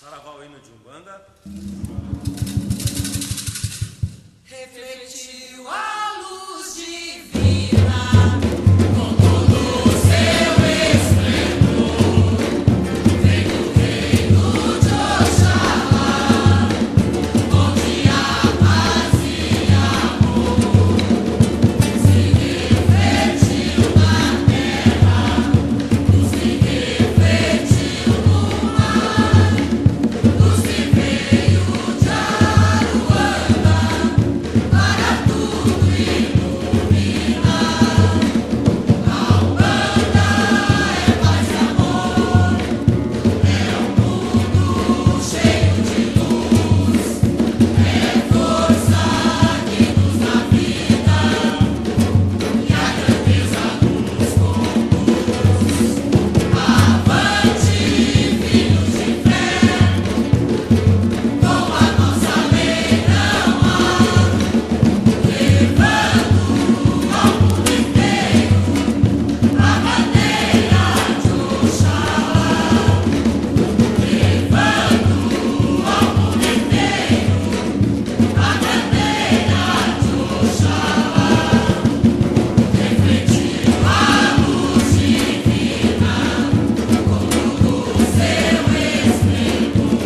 Saravá o hino de Umbanda. Refletiu a luz divina com todo o seu esplendor. Vem do reino de Oxalá, onde há paz e amor. Se refletiu na terra, luz se refletiu no mar, luz que veio de Aruanda para tudo iluminar. A Umbanda é paz e amor, é um mundo cheio de luz, é força que nos dá vida e a grandeza nos conduz. Avante, filhos de fé, com a nossa lei não há, levando ao mundo inteiro a bandeira de Oxalá. Levando ao mundo inteiro a bandeira de Oxalá. Refletiu a luz divina com todo o seu esplendor.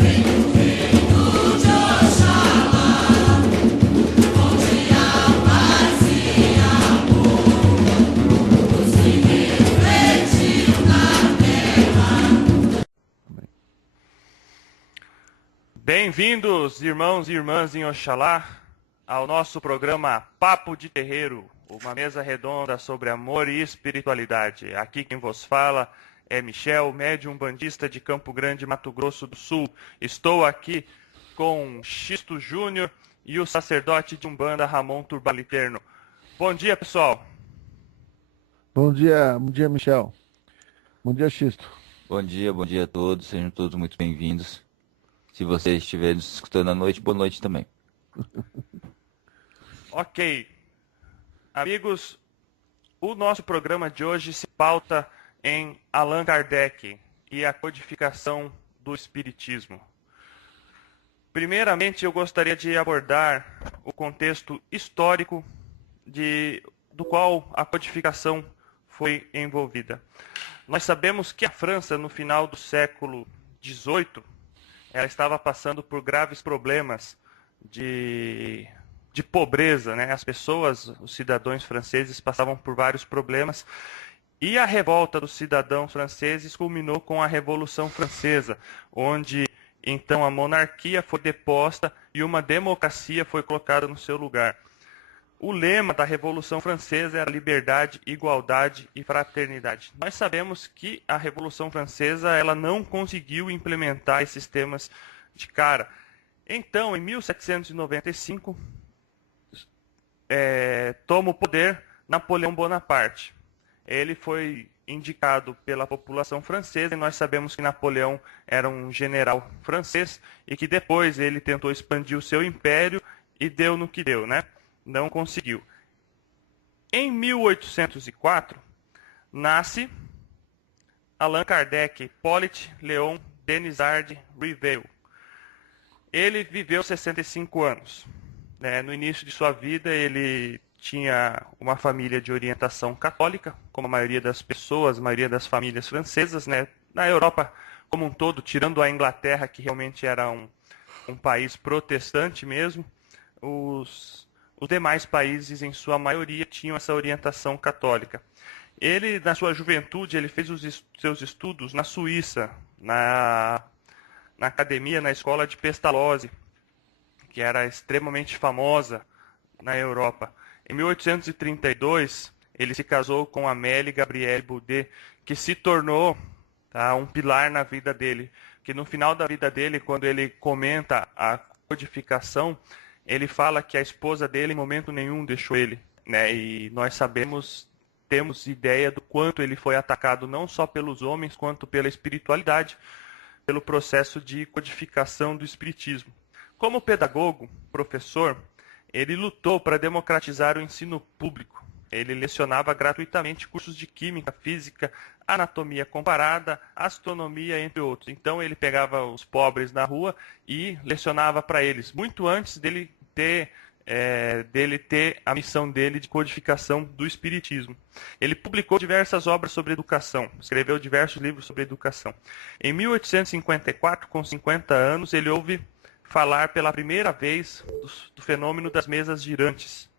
Vem do reino de Oxalá, onde há paz e amor. Luz que refletiu na terra. Bem-vindos, irmãos e irmãs em Oxalá, ao nosso programa Papo de Terreiro, uma mesa redonda sobre amor e espiritualidade. Aqui quem vos fala é Michel, médium bandista de Campo Grande, Mato Grosso do Sul. Estou aqui com Xisto Júnior e o sacerdote de Umbanda, Ramon Turbaliterno. Bom dia, pessoal. Bom dia, Michel. Bom dia, Xisto. Bom dia a todos, sejam todos muito bem-vindos. Se você estiver nos escutando à noite, boa noite também. Ok. Amigos, o nosso programa de hoje se pauta em Allan Kardec e a codificação do Espiritismo. Primeiramente, eu gostaria de abordar o contexto histórico do qual a codificação foi envolvida. Nós sabemos que a França, no final do século XVIII, ela estava passando por graves problemas de pobreza, né? As pessoas, os cidadãos franceses, passavam por vários problemas. E a revolta dos cidadãos franceses culminou com a Revolução Francesa, onde então a monarquia foi deposta e uma democracia foi colocada no seu lugar. O lema da Revolução Francesa era liberdade, igualdade e fraternidade. Nós sabemos que a Revolução Francesa ela não conseguiu implementar esses temas de cara. Então, em 1795, toma o poder Napoleão Bonaparte. Ele foi indicado pela população francesa e nós sabemos que Napoleão era um general francês e que depois ele tentou expandir o seu império e deu no que deu, né? Não conseguiu. Em 1804, nasce Allan Kardec, Hippolyte Léon Denisard Rivel. Ele viveu 65 anos. No início de sua vida, ele tinha uma família de orientação católica, como a maioria das pessoas, a maioria das famílias francesas, né? Na Europa como um todo, tirando a Inglaterra, que realmente era um país protestante mesmo, os demais países, em sua maioria, tinham essa orientação católica. Ele, na sua juventude, ele fez os seus estudos na Suíça, na academia, na escola de Pestalozzi, que era extremamente famosa na Europa. Em 1832, ele se casou com Amélie Gabrielle Boudet, que se tornou um pilar na vida dele. Que no final da vida dele, quando ele comenta a codificação, ele fala que a esposa dele em momento nenhum deixou ele, né? E nós temos ideia do quanto ele foi atacado não só pelos homens, quanto pela espiritualidade, pelo processo de codificação do espiritismo. Como pedagogo, professor, ele lutou para democratizar o ensino público. Ele lecionava gratuitamente cursos de química, física, anatomia comparada, astronomia, entre outros. Então ele pegava os pobres na rua e lecionava para eles, muito antes dele ter a missão dele de codificação do espiritismo. Ele publicou diversas obras sobre educação, escreveu diversos livros sobre educação. Em 1854, com 50 anos, ele ouve falar pela primeira vez do fenômeno das mesas girantes,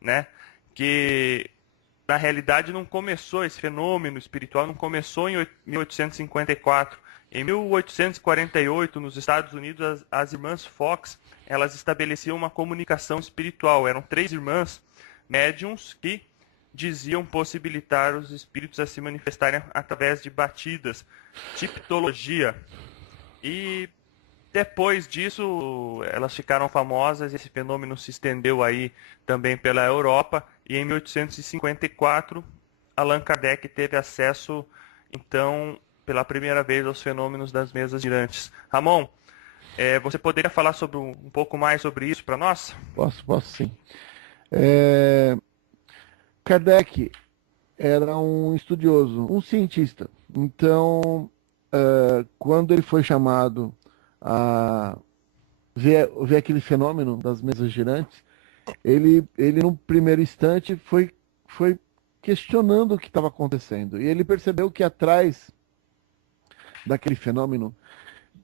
né? Que na realidade não começou, esse fenômeno espiritual não começou em 1854. Em 1848, nos Estados Unidos, as irmãs Fox, elas estabeleciam uma comunicação espiritual. Eram 3 irmãs médiums que diziam possibilitar os espíritos a se manifestarem através de batidas, tipologia. E depois disso, elas ficaram famosas, esse fenômeno se estendeu aí também pela Europa, e em 1854, Allan Kardec teve acesso, então, pela primeira vez aos fenômenos das mesas girantes. Ramon, você poderia falar sobre um pouco mais sobre isso para nós? Posso sim. Kardec era um estudioso, um cientista. Então, quando ele foi chamado a ver aquele fenômeno das mesas girantes, ele no primeiro instante foi questionando o que estava acontecendo. E ele percebeu que atrás daquele fenômeno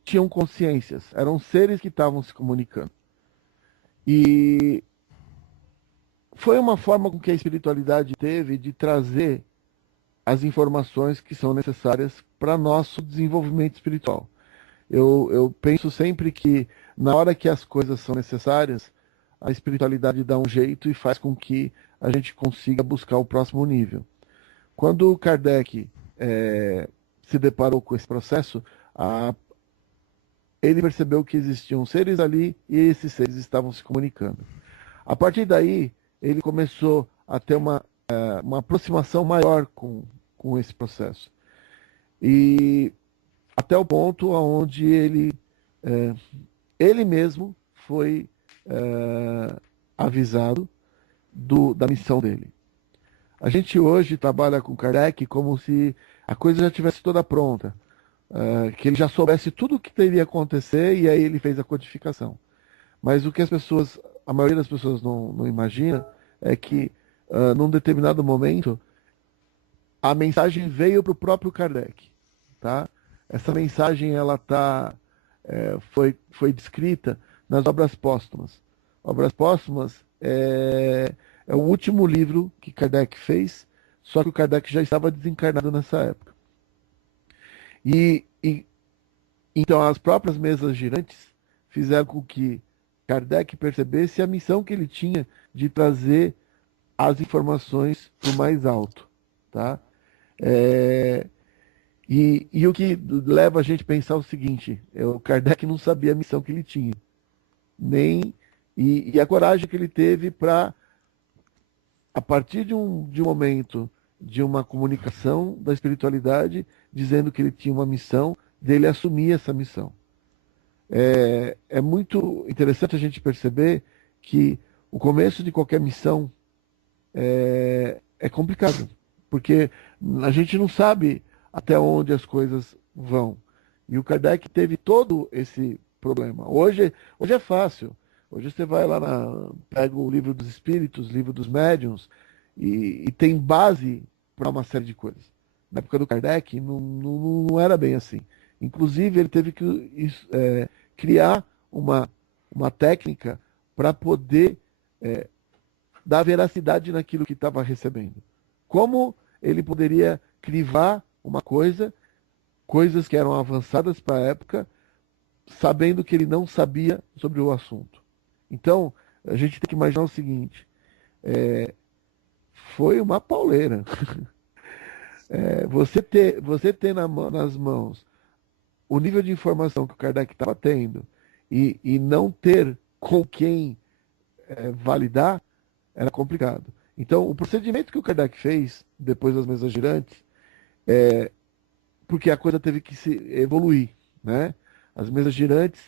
tinham consciências, eram seres que estavam se comunicando. E foi uma forma com que a espiritualidade teve de trazer as informações que são necessárias para nosso desenvolvimento espiritual. Eu penso sempre que na hora que as coisas são necessárias, a espiritualidade dá um jeito e faz com que a gente consiga buscar o próximo nível. Quando Kardec se deparou com esse processo, ele percebeu que existiam seres ali e esses seres estavam se comunicando. A partir daí, ele começou a ter uma aproximação maior com esse processo. E até o ponto onde ele mesmo foi avisado da missão dele. A gente hoje trabalha com Kardec como se a coisa já estivesse toda pronta, que ele já soubesse tudo o que teria acontecer e aí ele fez a codificação. Mas o que a maioria das pessoas não imagina é que num determinado momento a mensagem veio para o próprio Kardec, tá? Essa mensagem foi descrita nas obras póstumas. Obras póstumas é o último livro que Kardec fez, só que o Kardec já estava desencarnado nessa época. Então as próprias mesas girantes fizeram com que Kardec percebesse a missão que ele tinha de trazer as informações para o mais alto, tá? E o que leva a gente a pensar o seguinte, o Kardec não sabia a missão que ele tinha, e a coragem que ele teve para, a partir de um momento de uma comunicação da espiritualidade, dizendo que ele tinha uma missão, dele assumir essa missão. É muito interessante a gente perceber que o começo de qualquer missão é complicado, porque a gente não sabe até onde as coisas vão. E o Kardec teve todo esse problema. Hoje é fácil. Hoje você vai lá, pega o livro dos espíritos, livro dos médiuns, e tem base para uma série de coisas. Na época do Kardec, não era bem assim. Inclusive, ele teve que criar uma técnica para poder dar veracidade naquilo que estava recebendo. Como ele poderia crivar uma coisas que eram avançadas para a época, sabendo que ele não sabia sobre o assunto. Então, a gente tem que imaginar o seguinte, foi uma pauleira. Você ter nas mãos o nível de informação que o Kardec estava tendo e não ter com quem validar, era complicado. Então, o procedimento que o Kardec fez, depois das mesas girantes, porque a coisa teve que se evoluir, né? As mesas girantes,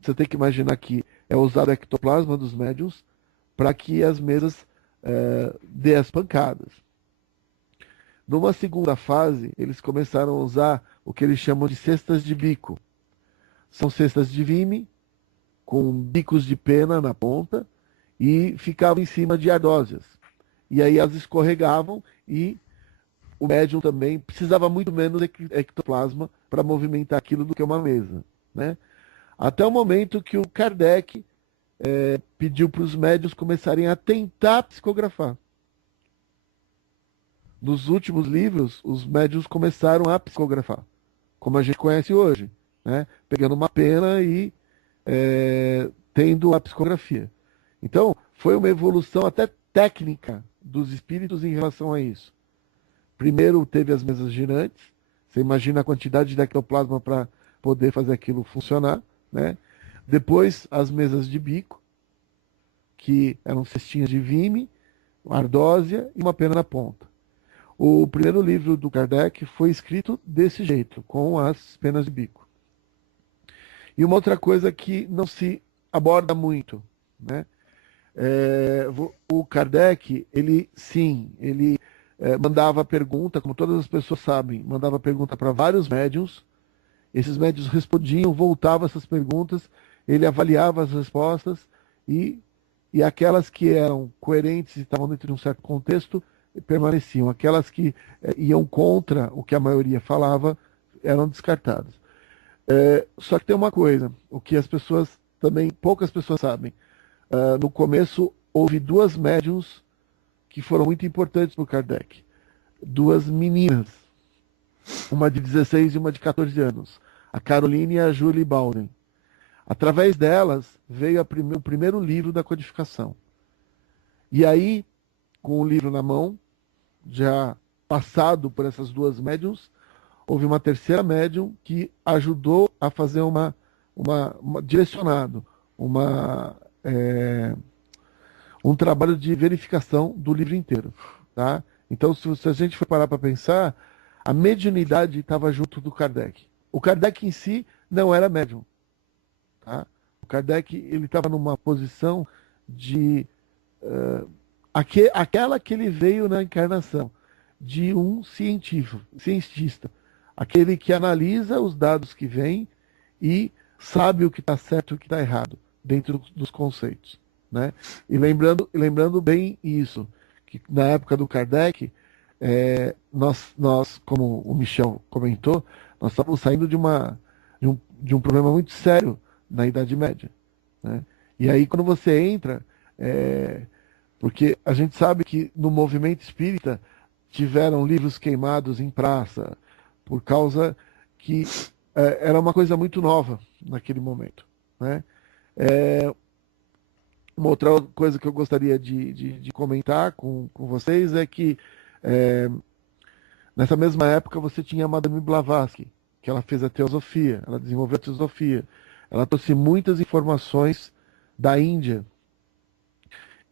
você tem que imaginar que é usado o ectoplasma dos médiuns para que as mesas dê as pancadas. Numa segunda fase, eles começaram a usar o que eles chamam de cestas de bico. São cestas de vime, com bicos de pena na ponta, e ficavam em cima de ardósias. E aí elas escorregavam e o médium também precisava muito menos ectoplasma para movimentar aquilo do que uma mesa, né? Até o momento que o Kardec pediu para os médiuns começarem a tentar psicografar. Nos últimos livros, os médiuns começaram a psicografar, como a gente conhece hoje, né? Pegando uma pena e tendo a psicografia. Então, foi uma evolução até técnica dos espíritos em relação a isso. Primeiro teve as mesas girantes, você imagina a quantidade de ectoplasma para poder fazer aquilo funcionar, né? Depois as mesas de bico, que eram cestinhas de vime, ardósia e uma pena na ponta. O primeiro livro do Kardec foi escrito desse jeito, com as penas de bico. E uma outra coisa que não se aborda muito, né? O Kardec, ele mandava pergunta, como todas as pessoas sabem, mandava pergunta para vários médiuns, esses médiuns respondiam, voltavam essas perguntas, ele avaliava as respostas e aquelas que eram coerentes e estavam dentro de um certo contexto, permaneciam. Aquelas que iam contra o que a maioria falava, eram descartadas. Só que tem uma coisa, o que as pessoas também, poucas pessoas sabem. No começo, houve duas médiuns que foram muito importantes para o Kardec. Duas meninas, uma de 16 e uma de 14 anos, a Caroline e a Julie Bowden. Através delas veio o primeiro livro da codificação. E aí, com o livro na mão, já passado por essas duas médiuns, houve uma terceira médium que ajudou a fazer direcionado, um trabalho de verificação do livro inteiro. Tá? Então, se a gente for parar para pensar, a mediunidade estava junto do Kardec. O Kardec em si não era médium. Tá? O Kardec estava numa posição de aquela que ele veio na encarnação, de um cientista, aquele que analisa os dados que vêm e sabe o que está certo e o que está errado dentro dos conceitos, né? E lembrando bem isso, que na época do Kardec, nós, como o Michel comentou, nós estávamos saindo de um problema muito sério na Idade Média, né? E aí quando você entra, porque a gente sabe que no movimento espírita tiveram livros queimados em praça, por causa que era uma coisa muito nova naquele momento, né? Uma outra coisa que eu gostaria de comentar com vocês é que nessa mesma época você tinha a Madame Blavatsky, que ela fez a teosofia, ela desenvolveu a teosofia, ela trouxe muitas informações da Índia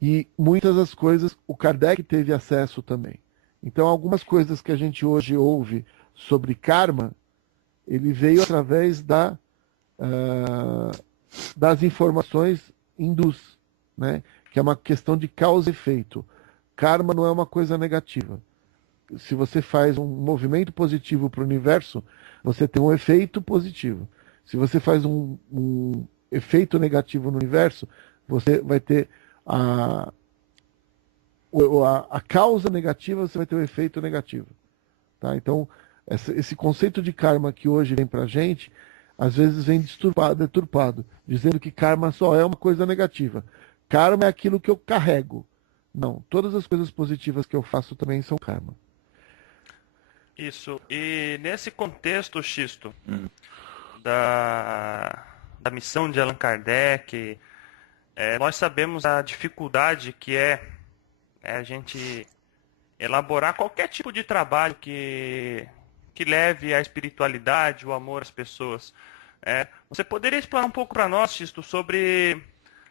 e muitas das coisas o Kardec teve acesso também. Então algumas coisas que a gente hoje ouve sobre karma, ele veio através das informações hindus, né? Que é uma questão de causa e efeito. Karma não é uma coisa negativa. Se você faz um movimento positivo para o universo, você tem um efeito positivo. Se você faz um efeito negativo no universo, você vai ter a causa negativa, você vai ter o efeito negativo. Tá? Então, esse conceito de karma que hoje vem para a gente, às vezes vem deturpado, dizendo que karma só é uma coisa negativa. Karma é aquilo que eu carrego. Não, todas as coisas positivas que eu faço também são karma. Isso. E nesse contexto, Xisto, da missão de Allan Kardec, nós sabemos a dificuldade que é a gente elaborar qualquer tipo de trabalho que leve a espiritualidade, o amor às pessoas. Você poderia explorar um pouco para nós, Xisto, sobre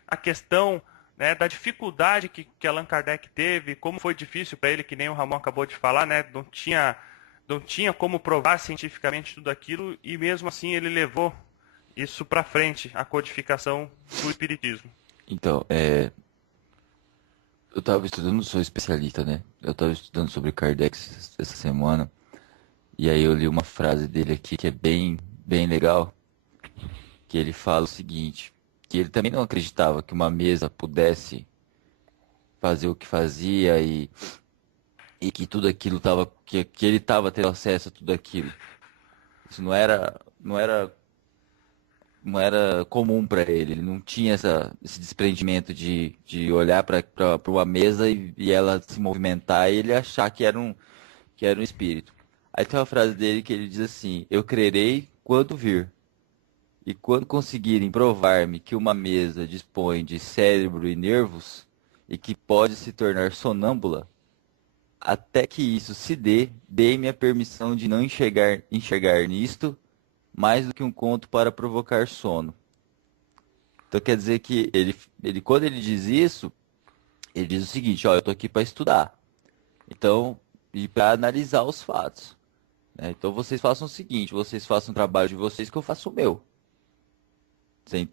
a questão, né, da dificuldade que Allan Kardec teve, como foi difícil para ele, que nem o Ramon acabou de falar, né, não tinha como provar cientificamente tudo aquilo, e mesmo assim ele levou isso para frente, a codificação do espiritismo. Então, Eu tava estudando, sou especialista, né? Eu tava estudando sobre Kardec essa semana, e aí eu li uma frase dele aqui que é bem legal, que ele fala o seguinte, que ele também não acreditava que uma mesa pudesse fazer o que fazia e que tudo aquilo tava, que ele tava tendo acesso a tudo aquilo. Isso não era comum para ele. Ele não tinha esse desprendimento de olhar para uma mesa e ela se movimentar e ele achar que era um espírito. Aí tem uma frase dele que ele diz assim: Eu crerei quando vir. E quando conseguirem provar-me que uma mesa dispõe de cérebro e nervos e que pode se tornar sonâmbula, até que isso se dê, dê-me a permissão de não enxergar nisto mais do que um conto para provocar sono. Então quer dizer que quando ele diz isso, ele diz o seguinte: ó, eu tô aqui para estudar. Então, e para analisar os fatos, né? Então vocês façam o seguinte: vocês façam o trabalho de vocês que eu faço o meu. Não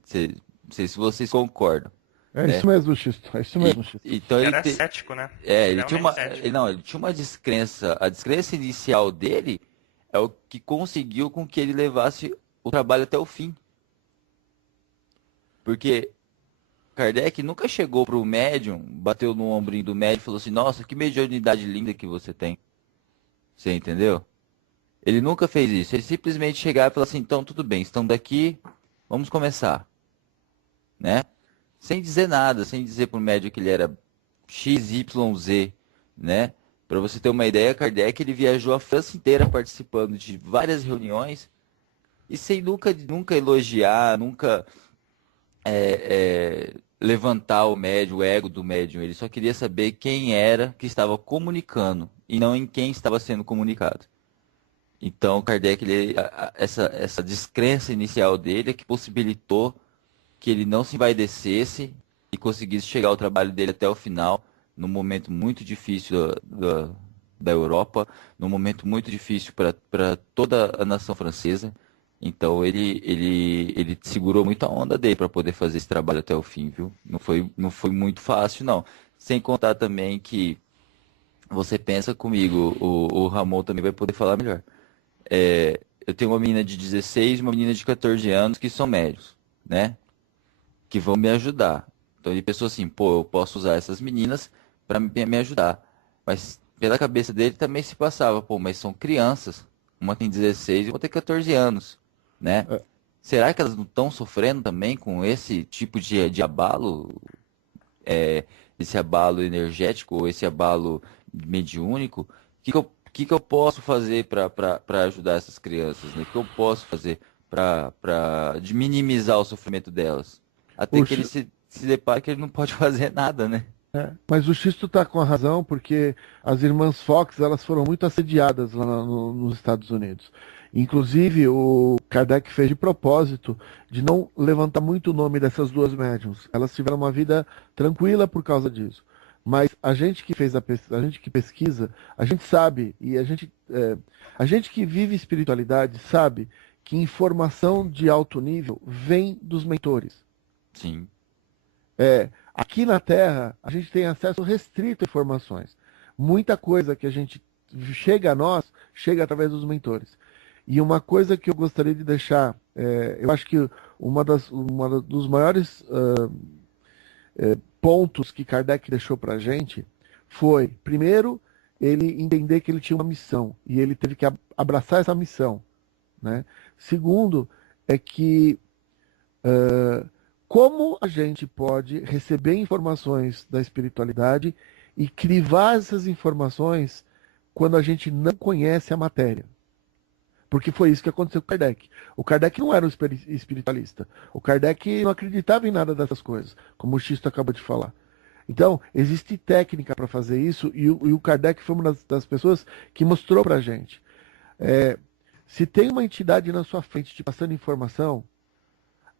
sei se vocês concordam, É né? isso mesmo, Xisto. É isso mesmo, Xisto. Então Era cético, né? ele tinha Realmente cético. ele tinha uma descrença. A descrença inicial dele é o que conseguiu com que ele levasse o trabalho até o fim. Porque Kardec nunca chegou pro médium, bateu no ombrinho do médium e falou assim: Nossa, que mediunidade linda que você tem. Você entendeu? Ele nunca fez isso. Ele simplesmente chegava e falava assim: Então, tudo bem, estamos daqui, vamos começar. Né? Sem dizer nada, sem dizer pro médium que ele era XYZ, né? Para você ter uma ideia, Kardec ele viajou a França inteira participando de várias reuniões e sem nunca elogiar, nunca levantar o médium, o ego do médium. Ele só queria saber quem era que estava comunicando e não em quem estava sendo comunicado. Então, Kardec, essa descrença inicial dele é que possibilitou que ele não se envaidecesse e conseguisse chegar ao trabalho dele até o final, num momento muito difícil da Europa, num momento muito difícil para toda a nação francesa. Então ele segurou muito a onda dele para poder fazer esse trabalho até o fim, viu? Não foi muito fácil, não. Sem contar também que você pensa comigo, o Ramon também vai poder falar melhor. Eu tenho uma menina de 16 e uma menina de 14 anos que são médios, né? Que vão me ajudar. Então ele pensou assim: pô, eu posso usar essas meninas para me ajudar. Mas pela cabeça dele também se passava: pô, mas são crianças. Uma tem 16 e outra tem 14 anos, né? É. Será que elas não estão sofrendo também com esse tipo de abalo? Esse abalo energético ou esse abalo mediúnico? O que eu posso fazer para ajudar essas crianças, né? O que eu posso fazer para minimizar o sofrimento delas? Até que ele Puxa. se depara que ele não pode fazer nada, né? Mas o Xisto está com a razão, porque as irmãs Fox elas foram muito assediadas lá nos Estados Unidos. Inclusive, o Kardec fez de propósito de não levantar muito o nome dessas duas médiums. Elas tiveram uma vida tranquila por causa disso. Mas a gente que fez a gente que pesquisa, a gente sabe, e a gente que vive espiritualidade sabe que informação de alto nível vem dos mentores. Sim, Aqui na Terra, a gente tem acesso restrito a informações. Muita coisa que a gente chega a nós, chega através dos mentores. E uma coisa que eu gostaria de deixar, eu acho que dos maiores pontos que Kardec deixou para a gente foi, primeiro, ele entender que ele tinha uma missão e ele teve que abraçar essa missão, né? Segundo, é que como a gente pode receber informações da espiritualidade e crivar essas informações quando a gente não conhece a matéria. Porque foi isso que aconteceu com o Kardec. O Kardec não era um espiritualista. O Kardec não acreditava em nada dessas coisas, como o Xisto acabou de falar. Então, existe técnica para fazer isso e o Kardec foi uma das pessoas que mostrou para a gente. Se tem uma entidade na sua frente te passando informação,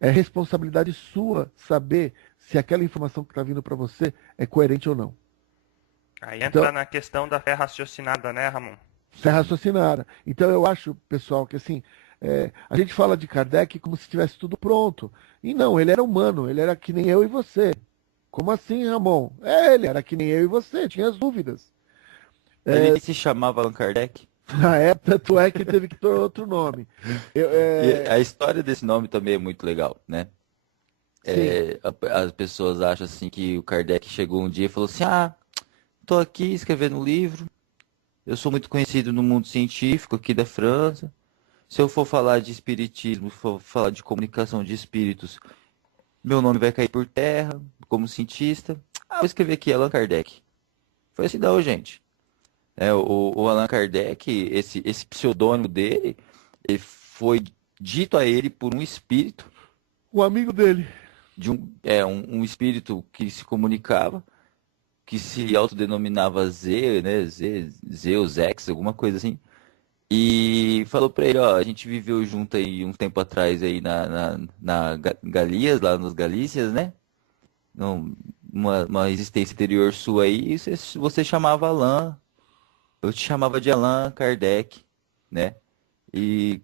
é responsabilidade sua saber se aquela informação que está vindo para você é coerente ou não. Aí entra na questão da fé raciocinada, né, Ramon? Fé raciocinada. Então eu acho, pessoal, que assim, a gente fala de Kardec como se tivesse tudo pronto. E não, ele era humano, ele era que nem eu e você. Como assim, Ramon? Ele era que nem eu e você, tinha as dúvidas. Ele se chamava Allan Kardec. Na época, tanto é que teve que ter outro nome. E a história desse nome também é muito legal, né? Sim, As pessoas acham assim que o Kardec chegou um dia e falou assim: Ah, tô aqui escrevendo um livro. Eu sou muito conhecido no mundo científico aqui da França. Se eu for falar de espiritismo, for falar de comunicação de espíritos, meu nome vai cair por terra como cientista. Vou escrever aqui Allan Kardec. Foi assim, não, gente. O Allan Kardec, esse pseudônimo dele, ele foi dito a ele por um espírito, o amigo dele. um espírito que se comunicava, que se autodenominava Z, né? Zeus, X, alguma coisa assim. E falou pra ele, ó, a gente viveu junto aí um tempo atrás aí na Galias, lá nas Galícias, né? Uma existência interior sua aí, e você chamava Allan, eu te chamava de Allan Kardec, né? E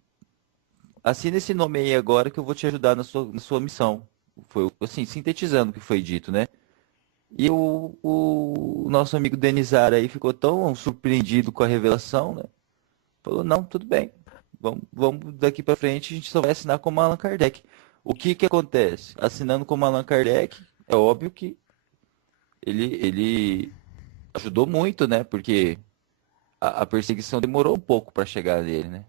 assina esse nome aí agora que eu vou te ajudar na sua missão. Foi assim, sintetizando o que foi dito, né? E o nosso amigo Denizar aí ficou tão surpreendido com a revelação, né? Falou, não, tudo bem. Vamos daqui para frente, a gente só vai assinar como Allan Kardec. O que que acontece? Assinando como Allan Kardec, é óbvio que ele ajudou muito, né? Porque a perseguição demorou um pouco para chegar nele, né?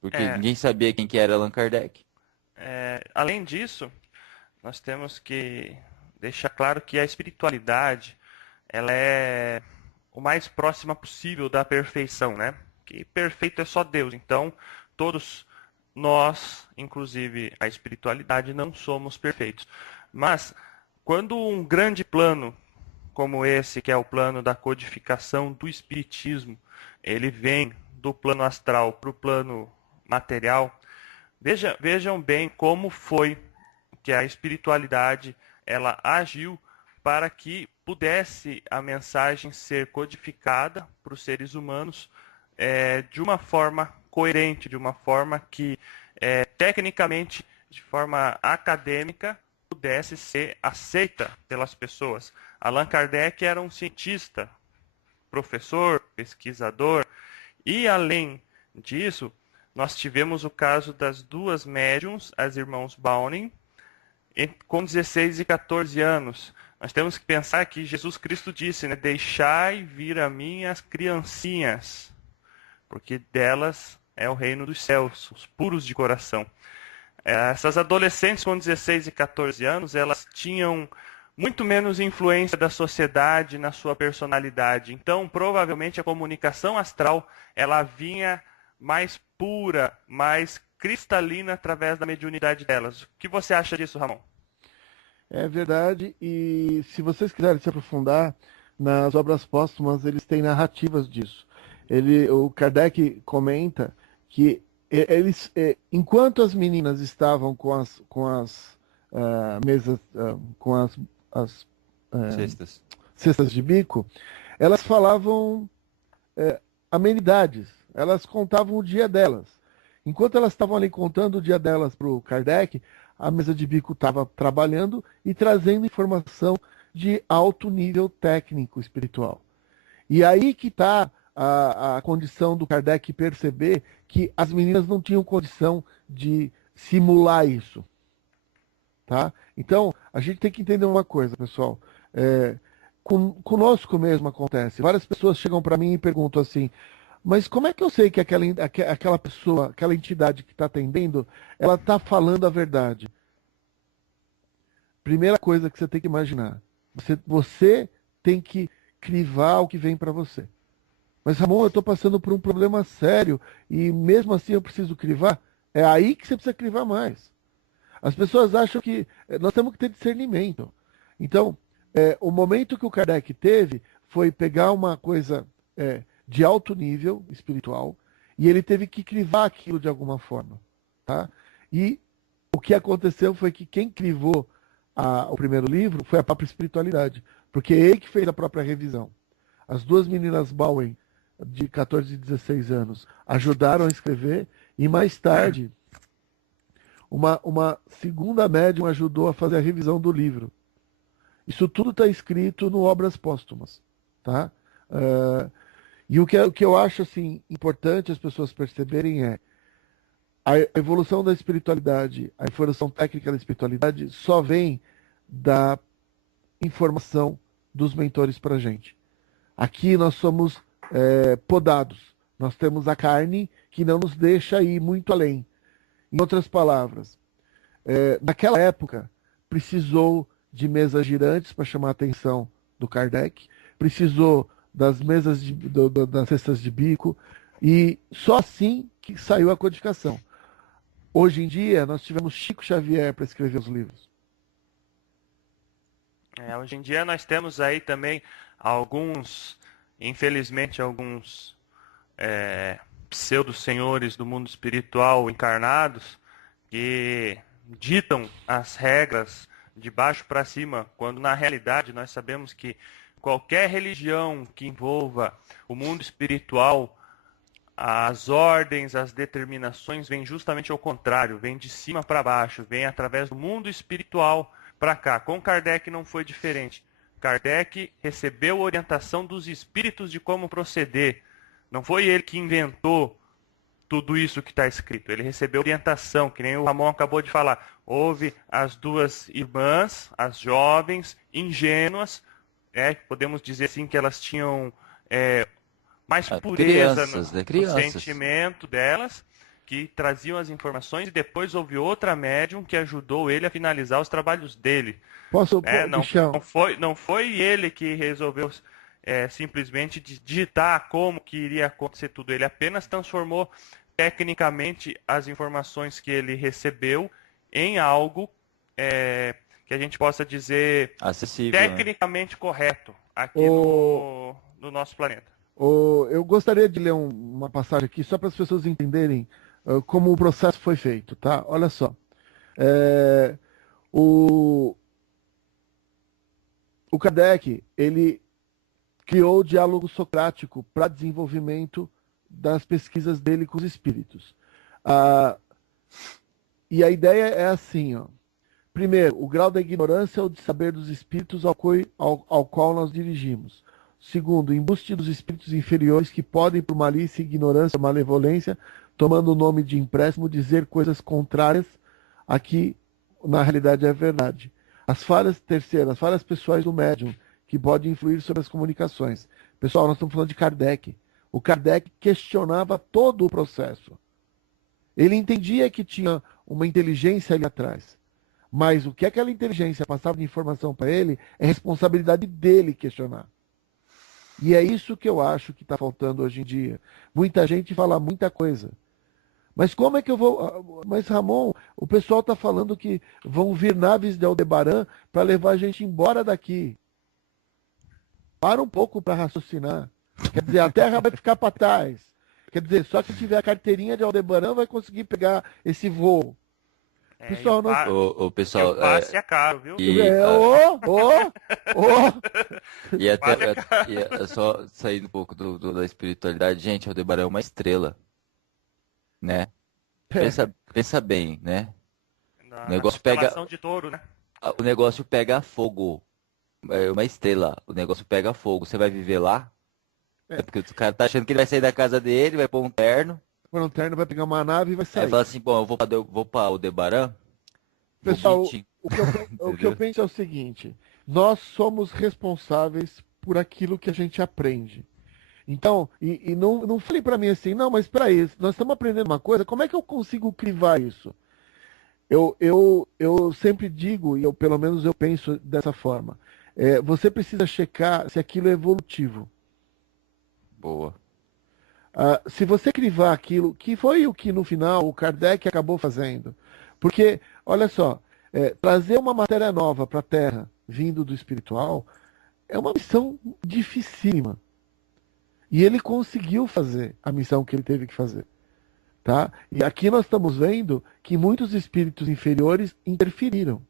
Porque É, ninguém sabia quem que era Allan Kardec. além disso, nós temos que deixar claro que a espiritualidade ela é o mais próxima possível da perfeição, né? Que perfeito é só Deus. Então, todos nós, inclusive a espiritualidade, não somos perfeitos. Mas quando um grande plano como esse, que é o plano da codificação do espiritismo, ele vem do plano astral para o plano material, vejam bem como foi que a espiritualidade ela agiu para que pudesse a mensagem ser codificada para os seres humanos de uma forma coerente, de uma forma que tecnicamente, de forma acadêmica, pudesse ser aceita pelas pessoas. Allan Kardec era um cientista, professor, pesquisador, e além disso, nós tivemos o caso das duas médiums, as irmãs Browning, com 16 e 14 anos. Nós temos que pensar que Jesus Cristo disse, né, deixai vir a mim as criancinhas, porque delas é o reino dos céus, os puros de coração. Essas adolescentes com 16 e 14 anos, elas tinham muito menos influência da sociedade na sua personalidade. Então, provavelmente, a comunicação astral ela vinha mais pura, mais cristalina através da mediunidade delas. O que você acha disso, Ramon? É verdade, e se vocês quiserem se aprofundar, nas obras póstumas eles têm narrativas disso. O Kardec comenta que enquanto as meninas estavam com as mesas, com as Sextas. cestas de bico, elas falavam amenidades, elas contavam o dia delas. Enquanto elas estavam ali contando o dia delas para o Kardec, a mesa de bico estava trabalhando e trazendo informação de alto nível técnico espiritual. E aí que está a condição do Kardec perceber que as meninas não tinham condição de simular isso. Tá? Então, a gente tem que entender uma coisa, pessoal. Conosco mesmo acontece. Várias pessoas chegam para mim e perguntam assim, mas como é que eu sei que aquela pessoa, aquela entidade que está atendendo, ela está falando a verdade? Primeira coisa que você tem que imaginar. Você tem que crivar o que vem para você. Mas, Ramon, eu estou passando por um problema sério e mesmo assim eu preciso crivar. É aí que você precisa crivar mais. As pessoas acham que nós temos que ter discernimento. Então, o momento que o Kardec teve foi pegar uma coisa de alto nível espiritual e ele teve que crivar aquilo de alguma forma. Tá? E o que aconteceu foi que quem crivou o primeiro livro foi a própria espiritualidade, porque é ele que fez a própria revisão. As duas meninas Bowen, de 14 e 16 anos, ajudaram a escrever e mais tarde uma segunda médium ajudou a fazer a revisão do livro. Isso tudo está escrito no Obras Póstumas, tá? E o que eu acho assim importante as pessoas perceberem é a evolução da espiritualidade, a evolução técnica da espiritualidade só vem da informação dos mentores para a gente. Aqui nós somos podados. Nós temos a carne que não nos deixa ir muito além. Em outras palavras, naquela época precisou de mesas girantes para chamar a atenção do Kardec, precisou das mesas das cestas de bico, e só assim que saiu a codificação. Hoje em dia, nós tivemos Chico Xavier para escrever os livros. Hoje em dia nós temos aí também infelizmente, alguns pseudo-senhores do mundo espiritual encarnados que ditam as regras de baixo para cima, quando na realidade nós sabemos que qualquer religião que envolva o mundo espiritual, as ordens, as determinações vêm justamente ao contrário, vêm de cima para baixo, vêm através do mundo espiritual para cá. Com Kardec não foi diferente. Kardec recebeu orientação dos espíritos de como proceder. Não foi ele que inventou tudo isso que está escrito. Ele recebeu orientação, que nem o Ramon acabou de falar. Houve as duas irmãs, as jovens, ingênuas, podemos dizer assim que elas tinham mais pureza no sentimento delas, que traziam as informações, e depois houve outra médium que ajudou ele a finalizar os trabalhos dele. Não foi ele que resolveu simplesmente digitar como que iria acontecer tudo. Ele apenas transformou tecnicamente as informações que ele recebeu em algo que a gente possa dizer acessível, tecnicamente correto aqui no nosso planeta. Eu gostaria de ler uma passagem aqui, só para as pessoas entenderem como o processo foi feito, tá? Olha só. O Kardec, ele criou o diálogo socrático para desenvolvimento das pesquisas dele com os espíritos. E a ideia é assim, ó. Primeiro, o grau da ignorância ou de saber dos espíritos ao qual nós dirigimos. Segundo, o embuste dos espíritos inferiores que podem, por malícia, ignorância ou malevolência, tomando o nome de empréstimo, dizer coisas contrárias a que, na realidade, é verdade. Terceiro, as falhas pessoais do médium, que podem influir sobre as comunicações. Pessoal, nós estamos falando de Kardec. O Kardec questionava todo o processo. Ele entendia que tinha uma inteligência ali atrás. Mas o que aquela inteligência passava de informação para ele é responsabilidade dele questionar. E é isso que eu acho que está faltando hoje em dia. Muita gente fala muita coisa. Mas como é que eu vou... Mas, Ramon, o pessoal está falando que vão vir naves de Aldebaran para levar a gente embora daqui. Para um pouco para raciocinar. Quer dizer, a Terra vai ficar para trás. Quer dizer, só quem tiver a carteirinha de Aldebaran vai conseguir pegar esse voo. Pessoal, o pessoal, o passe é caro, viu? E até só saindo um pouco da espiritualidade, gente, Aldebaran é uma estrela, né? Pensa bem, né? O negócio de touro, né? O negócio pega fogo. É uma estrela, o negócio pega fogo. Você vai viver lá? Porque o cara tá achando que ele vai sair da casa dele, vai pôr um terno. Por um terno, vai pegar uma nave e vai sair. Aí fala assim, bom, eu vou para Aldebaran. Pessoal, o que eu penso é o seguinte: nós somos responsáveis por aquilo que a gente aprende. Então, e não falei para mim assim, não, mas espera aí, nós estamos aprendendo uma coisa, como é que eu consigo crivar isso? Eu sempre digo, e pelo menos eu penso dessa forma, você precisa checar se aquilo é evolutivo. Boa. Se você crivar aquilo, que foi o que no final o Kardec acabou fazendo. Porque, olha só, trazer uma matéria nova para a Terra, vindo do espiritual, é uma missão dificílima. E ele conseguiu fazer a missão que ele teve que fazer. Tá? E aqui nós estamos vendo que muitos espíritos inferiores interferiram.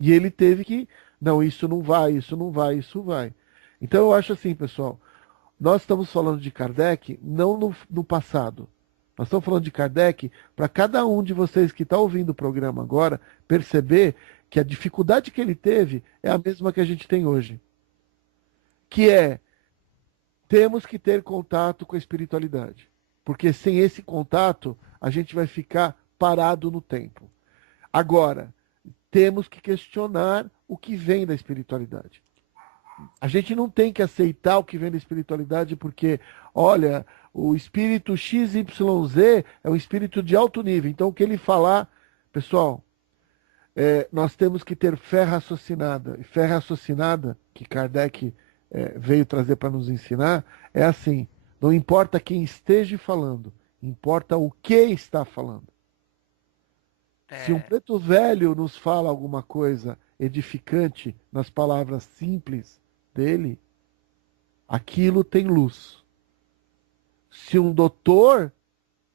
E ele teve que, não, isso não vai, isso não vai, isso vai. Então eu acho assim, pessoal, nós estamos falando de Kardec não no passado. Nós estamos falando de Kardec para cada um de vocês que está ouvindo o programa agora perceber que a dificuldade que ele teve é a mesma que a gente tem hoje. Que é, temos que ter contato com a espiritualidade. Porque sem esse contato, a gente vai ficar parado no tempo. Agora, temos que questionar o que vem da espiritualidade. A gente não tem que aceitar o que vem da espiritualidade porque, olha, o espírito XYZ é um espírito de alto nível. Então, o que ele falar, pessoal, nós temos que ter fé raciocinada. E fé raciocinada, que Kardec veio trazer para nos ensinar, é assim, não importa quem esteja falando, importa o que está falando. Se um preto velho nos fala alguma coisa edificante nas palavras simples dele, aquilo tem luz. Se um doutor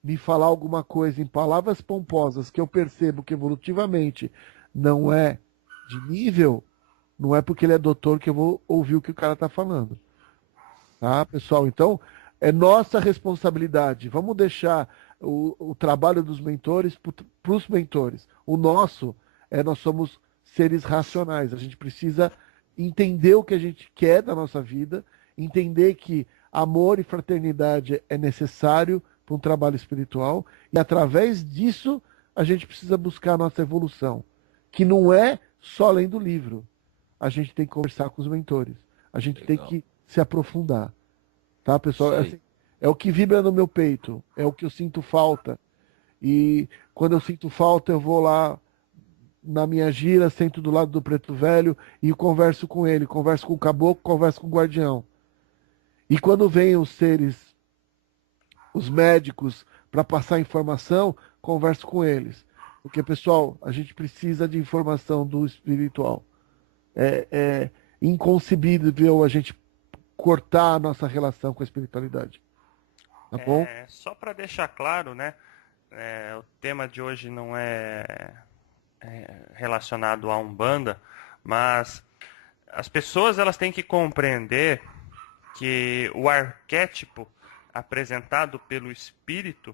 me falar alguma coisa em palavras pomposas que eu percebo que evolutivamente não é de nível, não é porque ele é doutor que eu vou ouvir o que o cara está falando. Tá, pessoal? Então, é nossa responsabilidade. Vamos deixar o trabalho dos mentores para os mentores. O nosso nós somos seres racionais. A gente precisa entender o que a gente quer da nossa vida, entender que amor e fraternidade é necessário para um trabalho espiritual, e através disso a gente precisa buscar a nossa evolução, que não é só lendo o livro. A gente tem que conversar com os mentores. A gente tem que se aprofundar. Tá, pessoal? É o que vibra no meu peito, é o que eu sinto falta. E quando eu sinto falta, eu vou lá na minha gira, sento do lado do preto velho e converso com ele, converso com o caboclo, converso com o guardião. E quando vêm os seres, os médicos, para passar informação, converso com eles. Porque, pessoal, a gente precisa de informação do espiritual. É inconcebível a gente cortar a nossa relação com a espiritualidade. Tá bom? Só para deixar claro, né? O tema de hoje não é relacionado à Umbanda, mas as pessoas elas têm que compreender que o arquétipo apresentado pelo espírito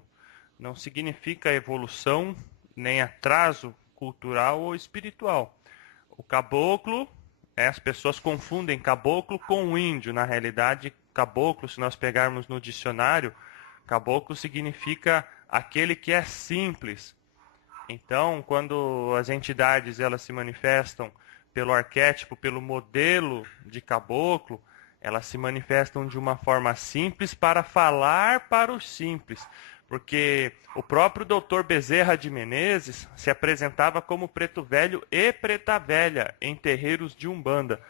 não significa evolução nem atraso cultural ou espiritual. O caboclo, as pessoas confundem caboclo com índio. Na realidade, caboclo, se nós pegarmos no dicionário, caboclo significa aquele que é simples. Então, quando as entidades elas se manifestam pelo arquétipo, pelo modelo de caboclo, elas se manifestam de uma forma simples para falar para os simples. Porque o próprio Dr. Bezerra de Menezes se apresentava como preto velho e preta velha em terreiros de Umbanda.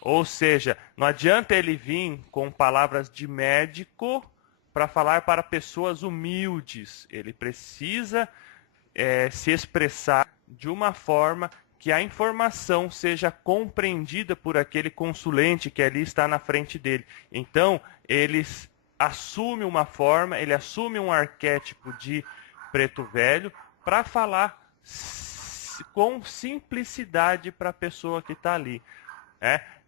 Ou seja, não adianta ele vir com palavras de médico para falar para pessoas humildes. Ele precisa se expressar de uma forma que a informação seja compreendida por aquele consulente que ali está na frente dele. Então, eles assume uma forma, ele assume um arquétipo de preto velho para falar com simplicidade para a pessoa que está ali.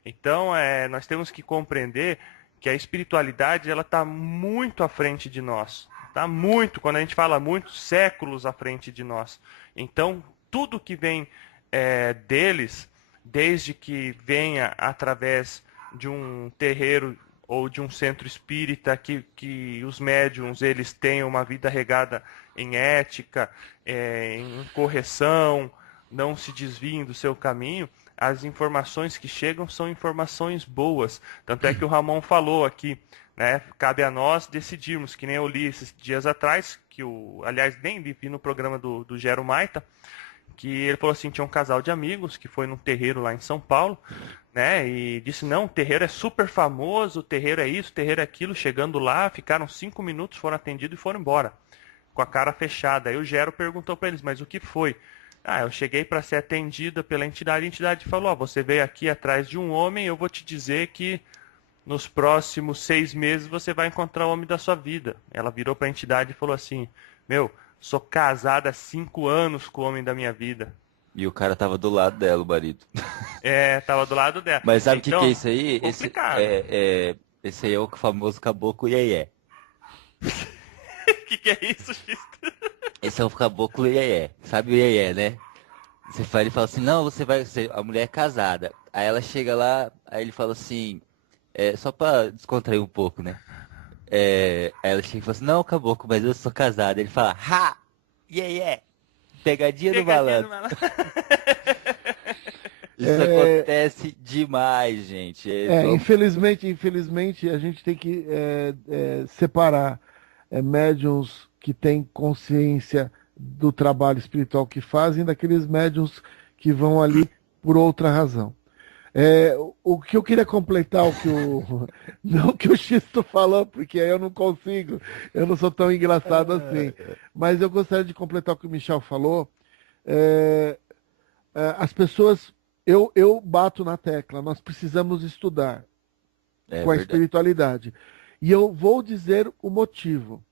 Então, nós temos que compreender que a espiritualidade ela está muito à frente de nós. Tá muito, quando a gente fala muito, séculos à frente de nós. Então, tudo que vem deles, desde que venha através de um terreiro ou de um centro espírita que os médiuns eles tenham uma vida regada em ética, em correção, não se desviem do seu caminho, as informações que chegam são informações boas. Tanto é que o Ramon falou aqui, né, cabe a nós decidirmos, que nem eu li esses dias atrás, aliás, nem vi no programa do Gero Maita, que ele falou assim, tinha um casal de amigos que foi num terreiro lá em São Paulo, né, e disse, não, o terreiro é super famoso, o terreiro é isso, o terreiro é aquilo. Chegando lá, ficaram 5 minutos, foram atendidos e foram embora, com a cara fechada. Aí o Gero perguntou para eles, mas o que foi? Eu cheguei para ser atendida pela entidade, a entidade falou, você veio aqui atrás de um homem, eu vou te dizer que nos próximos 6 meses você vai encontrar o homem da sua vida. Ela virou para a entidade e falou assim, sou casada há 5 anos com o homem da minha vida. E o cara tava do lado dela, o marido. Tava do lado dela. Mas sabe o que é isso aí? Esse aí é o famoso caboclo iê-iê. Que é isso, X? Esse é o caboclo iê-iê. Sabe o iê-iê, né? ele fala assim, não, a mulher é casada. Aí ela chega lá, aí ele fala assim, só pra descontrair um pouco, né? Aí ela chega e fala assim, não, caboclo, mas eu sou casada. Ele fala, ha! Yeah, yeah! Pegadinha do Pegadinha do malandro. malandro. Isso acontece demais, gente. Infelizmente a gente tem que separar médiums que têm consciência do trabalho espiritual que fazem daqueles médiums que vão ali por outra razão. O que eu queria completar, não o que o Xisto falou, porque aí eu não consigo, eu não sou tão engraçado assim, mas eu gostaria de completar o que o Michel falou. As pessoas, eu bato na tecla, nós precisamos estudar É com a verdade. espiritualidade. E eu vou dizer o motivo.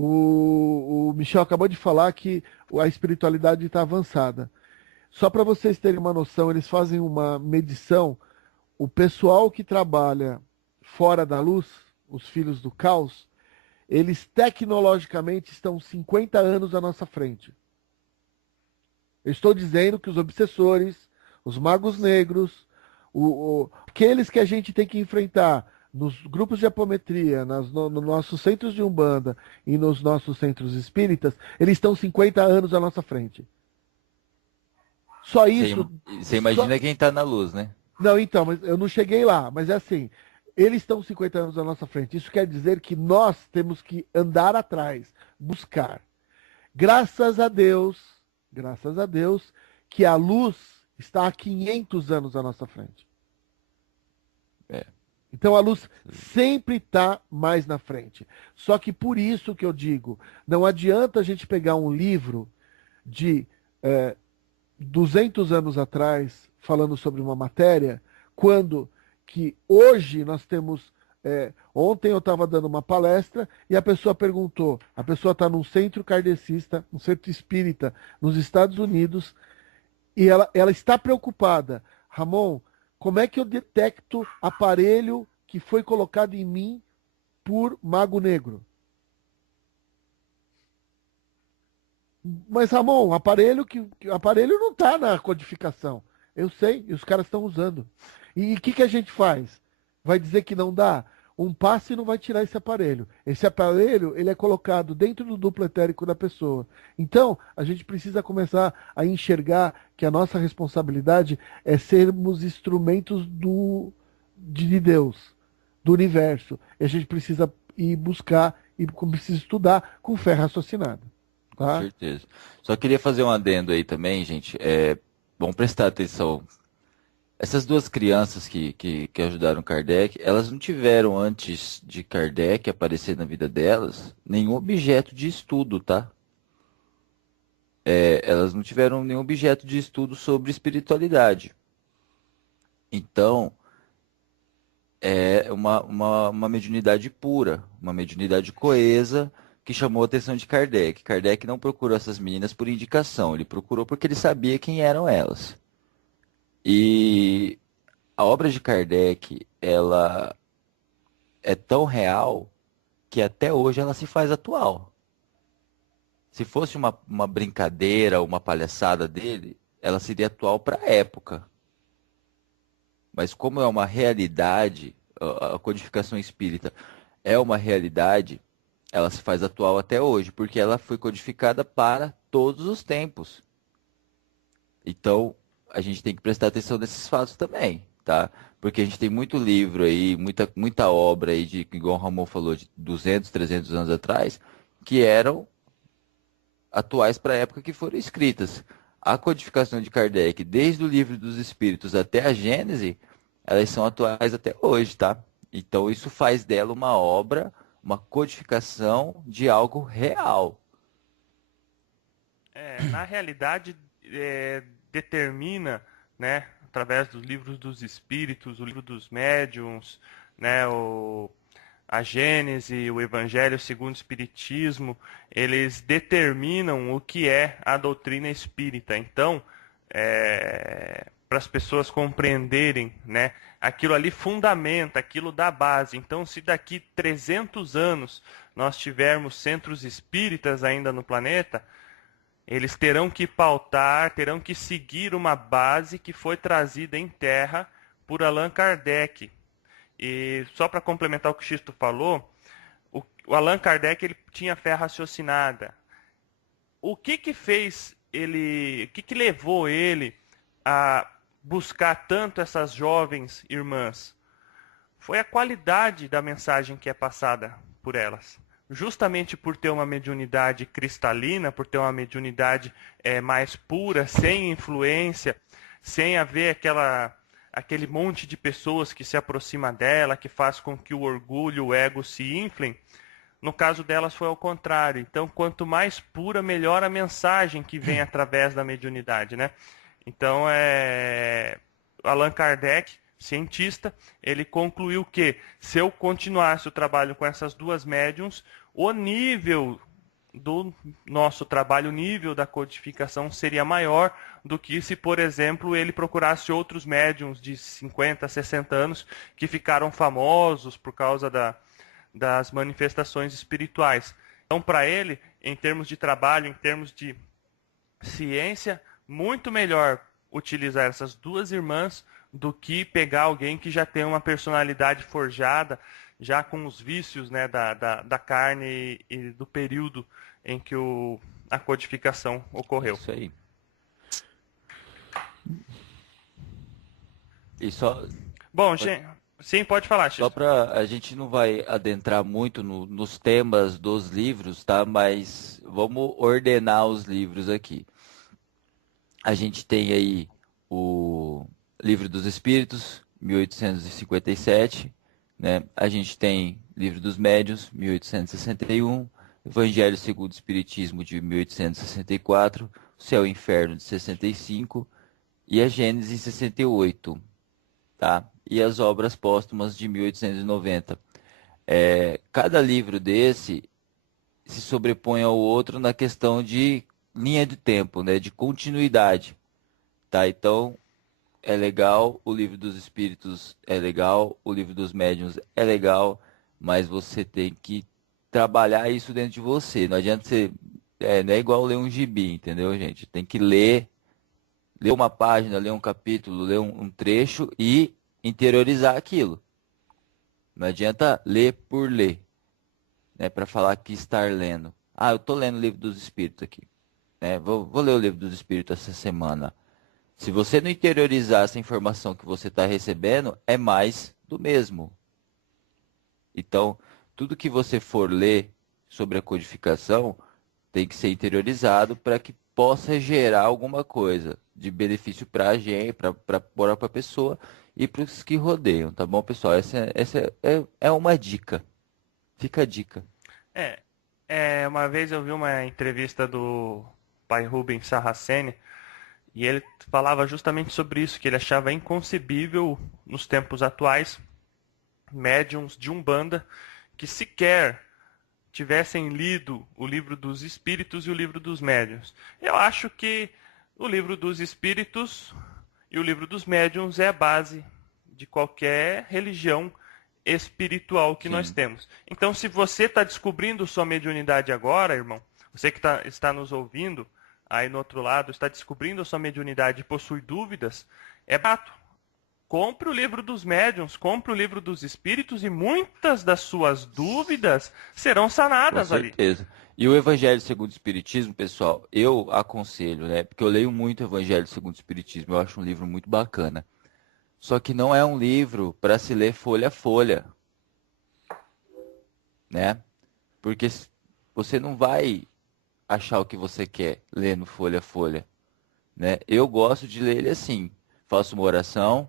O Michel acabou de falar que a espiritualidade está avançada. Só para vocês terem uma noção, eles fazem uma medição. O pessoal que trabalha fora da luz, os filhos do caos, eles tecnologicamente estão 50 anos à nossa frente. Eu estou dizendo que os obsessores, os magos negros, aqueles que a gente tem que enfrentar nos grupos de apometria, nos nossos centros de Umbanda e nos nossos centros espíritas, eles estão 50 anos à nossa frente. Só isso. Você imagina quem tá na luz, né? Não, então, mas eu não cheguei lá, mas é assim, eles estão 50 anos à nossa frente. Isso quer dizer que nós temos que andar atrás, buscar. Graças a Deus, que a luz está há 500 anos à nossa frente. É. Então a luz sempre está mais na frente. Só que por isso que eu digo, não adianta a gente pegar um livro de 200 anos atrás, falando sobre uma matéria, quando que hoje nós temos. Ontem eu estava dando uma palestra e a pessoa perguntou, a pessoa está num centro kardecista, um centro espírita, nos Estados Unidos, e ela está preocupada. Ramon, como é que eu detecto aparelho que foi colocado em mim por mago negro? Mas, Ramon, aparelho não está na codificação. Eu sei, e os caras estão usando. E o que a gente faz? Vai dizer que não dá? Um passe não vai tirar esse aparelho. Esse aparelho, ele é colocado dentro do duplo etérico da pessoa. Então, a gente precisa começar a enxergar que a nossa responsabilidade é sermos instrumentos de Deus, do universo. E a gente precisa ir buscar e precisa estudar com fé raciocinada. Com Tá? certeza. Só queria fazer um adendo aí também, gente. Bom prestar atenção. Essas duas crianças que ajudaram Kardec, elas não tiveram, antes de Kardec aparecer na vida delas, nenhum objeto de estudo, tá? Elas não tiveram nenhum objeto de estudo sobre espiritualidade. Então, é uma mediunidade pura, uma mediunidade coesa, que chamou a atenção de Kardec. Kardec não procurou essas meninas por indicação, ele procurou porque ele sabia quem eram elas. E a obra de Kardec, ela é tão real que até hoje ela se faz atual. Se fosse uma brincadeira, uma palhaçada dele, ela seria atual para a época. Mas como é uma realidade, a codificação espírita é uma realidade, ela se faz atual até hoje, porque ela foi codificada para todos os tempos. Então, a gente tem que prestar atenção nesses fatos também, tá? Porque a gente tem muito livro aí, muita obra aí, igual o Ramon falou, de 200, 300 anos atrás, que eram atuais para a época que foram escritas. A codificação de Kardec, desde o Livro dos Espíritos até a Gênese, elas são atuais até hoje, tá? Então, isso faz dela uma obra, uma codificação de algo real. Na realidade, determina, né, através dos livros dos espíritos, o livro dos médiuns, né, a Gênese, o Evangelho segundo o Espiritismo, eles determinam o que é a doutrina espírita. Então, para as pessoas compreenderem, né, aquilo ali fundamenta, aquilo dá base. Então, se daqui 300 anos nós tivermos centros espíritas ainda no planeta, Eles terão que pautar, terão que seguir uma base que foi trazida em terra por Allan Kardec. E só para complementar o que o Xisto falou, o Allan Kardec ele tinha fé raciocinada. O que fez ele, o que levou ele a buscar tanto essas jovens irmãs? Foi a qualidade da mensagem que é passada por elas. Justamente por ter uma mediunidade cristalina, por ter uma mediunidade mais pura, sem influência, sem haver aquele monte de pessoas que se aproxima dela, que faz com que o orgulho, o ego se inflem. No caso delas foi ao contrário. Então, quanto mais pura, melhor a mensagem que vem através da mediunidade, né? Então, Allan Kardec, cientista, ele concluiu que se eu continuasse o trabalho com essas duas médiums, o nível do nosso trabalho, o nível da codificação seria maior do que se, por exemplo, ele procurasse outros médiums de 50, 60 anos que ficaram famosos por causa das manifestações espirituais. Então, para ele, em termos de trabalho, em termos de ciência, muito melhor utilizar essas duas irmãs do que pegar alguém que já tem uma personalidade forjada, já com os vícios, né, da carne e do período em que a codificação ocorreu. Isso aí. E só, Bom, gente, sim, pode falar, só Xisto. para a gente não vai adentrar muito nos temas dos livros, tá? Mas vamos ordenar os livros aqui. A gente tem aí o Livro dos Espíritos, 1857, né? A gente tem Livro dos Médiuns, 1861, Evangelho segundo o Espiritismo, de 1864, Céu e Inferno, de 65, e a Gênesis, em 68, tá? E as obras póstumas, de 1890. Cada livro desse se sobrepõe ao outro na questão de linha de tempo, né? De continuidade, tá? Então, é legal, o Livro dos Espíritos é legal, o Livro dos Médiuns é legal, mas você tem que trabalhar isso dentro de você. Não adianta você... não é igual ler um gibi, entendeu, gente? Tem que ler uma página, ler um capítulo, ler um trecho e interiorizar aquilo. Não adianta ler por ler, né? Para falar que estar lendo. Ah, eu estou lendo o Livro dos Espíritos aqui, né? Vou ler o Livro dos Espíritos essa semana. Se você não interiorizar essa informação que você está recebendo, é mais do mesmo. Então, tudo que você for ler sobre a codificação tem que ser interiorizado para que possa gerar alguma coisa de benefício para a gente, para a própria pessoa e para os que rodeiam, tá bom, pessoal? Essa é uma dica. Fica a dica. Uma vez eu vi uma entrevista do pai Rubens Sarraceni, e ele falava justamente sobre isso, que ele achava inconcebível, nos tempos atuais, médiums de Umbanda que sequer tivessem lido o Livro dos Espíritos e o Livro dos Médiuns. Eu acho que o Livro dos Espíritos e o Livro dos Médiuns é a base de qualquer religião espiritual que nós temos. Então, se você está descobrindo sua mediunidade agora, irmão, você que está nos ouvindo, aí no outro lado, está descobrindo a sua mediunidade e possui dúvidas, é barato. Compre o Livro dos Médiuns, compre o Livro dos Espíritos e muitas das suas dúvidas serão sanadas ali. Com certeza. E o Evangelho segundo o Espiritismo, pessoal, eu aconselho, né? Porque eu leio muito o Evangelho segundo o Espiritismo, eu acho um livro muito bacana. Só que não é um livro para se ler folha a folha, né? Porque você não vai achar o que você quer lendo folha a folha, né? Eu gosto de ler ele assim, faço uma oração,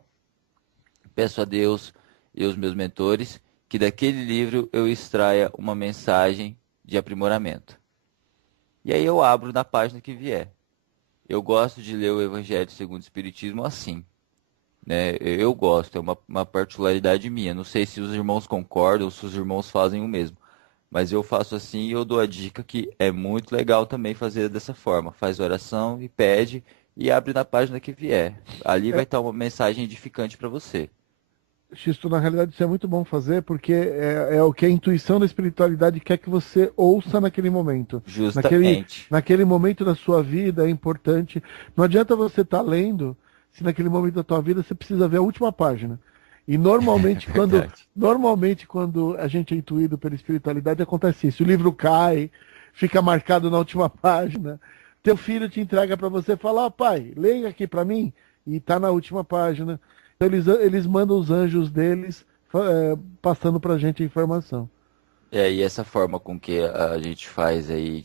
peço a Deus e aos meus mentores que daquele livro eu extraia uma mensagem de aprimoramento. E aí eu abro na página que vier. Eu gosto de ler o Evangelho segundo o Espiritismo assim, né? Eu gosto, é uma particularidade minha. Não sei se os irmãos concordam ou se os irmãos fazem o mesmo. Mas eu faço assim e eu dou a dica que é muito legal também fazer dessa forma. Faz oração e pede e abre na página que vier. Ali vai estar uma mensagem edificante para você. Xisto, na realidade isso é muito bom fazer, porque é o que a intuição da espiritualidade quer que você ouça naquele momento. Justamente. Naquele momento da sua vida é importante. Não adianta você estar lendo se naquele momento da tua vida você precisa ver a última página. E É verdade. normalmente quando a gente é intuído pela espiritualidade acontece isso. O livro cai, fica marcado na última página. Teu filho te entrega para você e fala, ó pai, leia aqui para mim. E está na última página. Então, eles mandam os anjos deles passando para a gente a informação. E essa forma com que a gente faz aí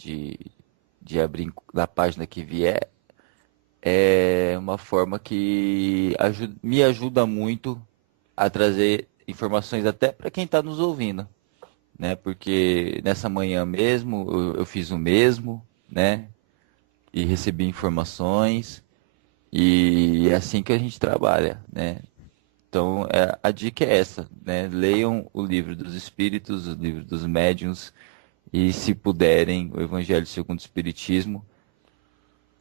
de abrir na página que vier é uma forma que me ajuda muito a trazer informações até para quem está nos ouvindo, né? Porque nessa manhã mesmo eu fiz o mesmo, né? E recebi informações e é assim que a gente trabalha, né? Então a dica é essa, né? Leiam o livro dos Espíritos, o livro dos Médiuns e, se puderem, o Evangelho segundo o Espiritismo.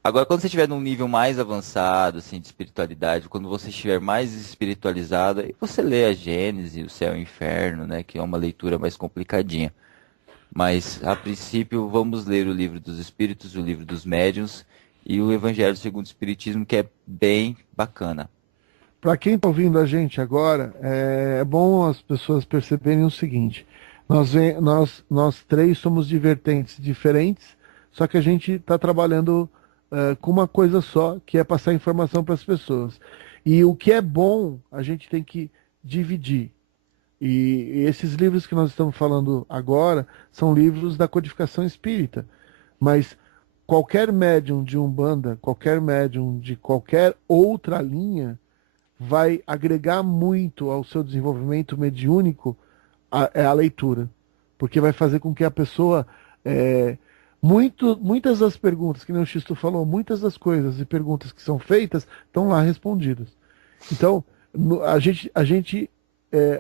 Agora, quando você estiver num nível mais avançado, assim, de espiritualidade, quando você estiver mais espiritualizado, aí você lê a Gênese, o Céu e o Inferno, né, que é uma leitura mais complicadinha. Mas, a princípio, vamos ler o Livro dos Espíritos, o Livro dos Médiuns e o Evangelho segundo o Espiritismo, que é bem bacana. Para quem está ouvindo a gente agora, é bom as pessoas perceberem o seguinte: nós três somos de vertentes diferentes, só que a gente está trabalhando com uma coisa só, que é passar informação para as pessoas. E o que é bom, a gente tem que dividir. E esses livros que nós estamos falando agora são livros da codificação espírita. Mas qualquer médium de Umbanda, qualquer médium de qualquer outra linha, vai agregar muito ao seu desenvolvimento mediúnico a leitura. Porque vai fazer com que a pessoa. Muitas das perguntas, que nem o Xisto falou, muitas das coisas e perguntas que são feitas estão lá respondidas. Então,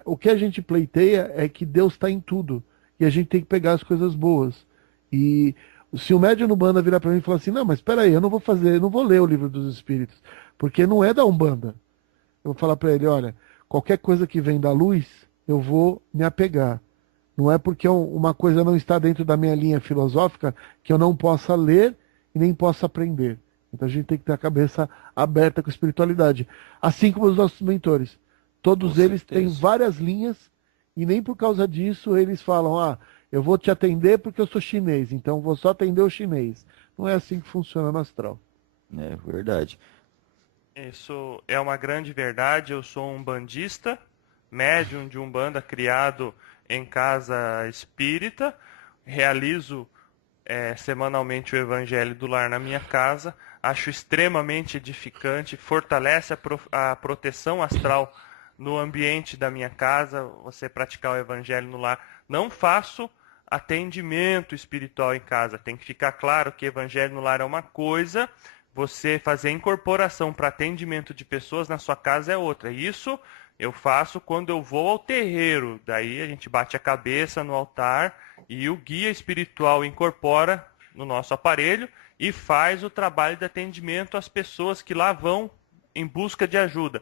o que a gente pleiteia é que Deus está em tudo. E a gente tem que pegar as coisas boas. E se o médium no Umbanda virar para mim e falar assim, não, mas espera aí, eu não vou ler o Livro dos Espíritos, porque não é da Umbanda. Eu vou falar para ele, olha, qualquer coisa que vem da luz, eu vou me apegar. Não é porque uma coisa não está dentro da minha linha filosófica que eu não possa ler e nem possa aprender. Então a gente tem que ter a cabeça aberta com a espiritualidade. Assim como os nossos mentores. Todos Com eles têm certeza. várias linhas e nem por causa disso eles falam, eu vou te atender porque eu sou chinês, então vou só atender o chinês. Não é assim que funciona no astral. É verdade. Isso é uma grande verdade. Eu sou um bandista, médium de Umbanda criado em casa espírita. Realizo semanalmente o Evangelho do Lar na minha casa. Acho extremamente edificante, fortalece a proteção astral no ambiente da minha casa, você praticar o Evangelho no lar. Não faço atendimento espiritual em casa. Tem que ficar claro que Evangelho no lar é uma coisa, você fazer incorporação para atendimento de pessoas na sua casa é outra. Isso eu faço quando eu vou ao terreiro. Daí a gente bate a cabeça no altar e o guia espiritual incorpora no nosso aparelho e faz o trabalho de atendimento às pessoas que lá vão em busca de ajuda.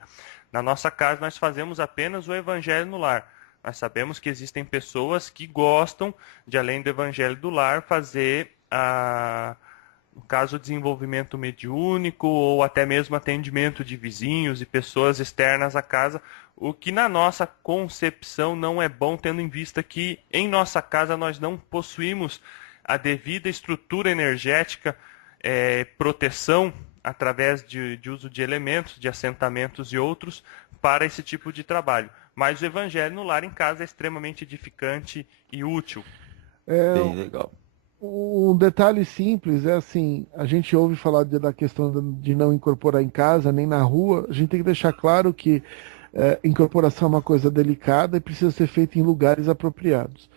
Na nossa casa nós fazemos apenas o Evangelho no lar. Nós sabemos que existem pessoas que gostam de, além do Evangelho do lar, fazer no caso, o desenvolvimento mediúnico ou até mesmo atendimento de vizinhos e pessoas externas à casa, o que na nossa concepção não é bom, tendo em vista que em nossa casa nós não possuímos a devida estrutura energética, proteção através de uso de elementos, de assentamentos e outros para esse tipo de trabalho. Mas o Evangelho no lar em casa é extremamente edificante e útil. Bem legal. Um detalhe simples é assim, a gente ouve falar da questão de não incorporar em casa, nem na rua, a gente tem que deixar claro que incorporação é uma coisa delicada e precisa ser feita em lugares apropriados.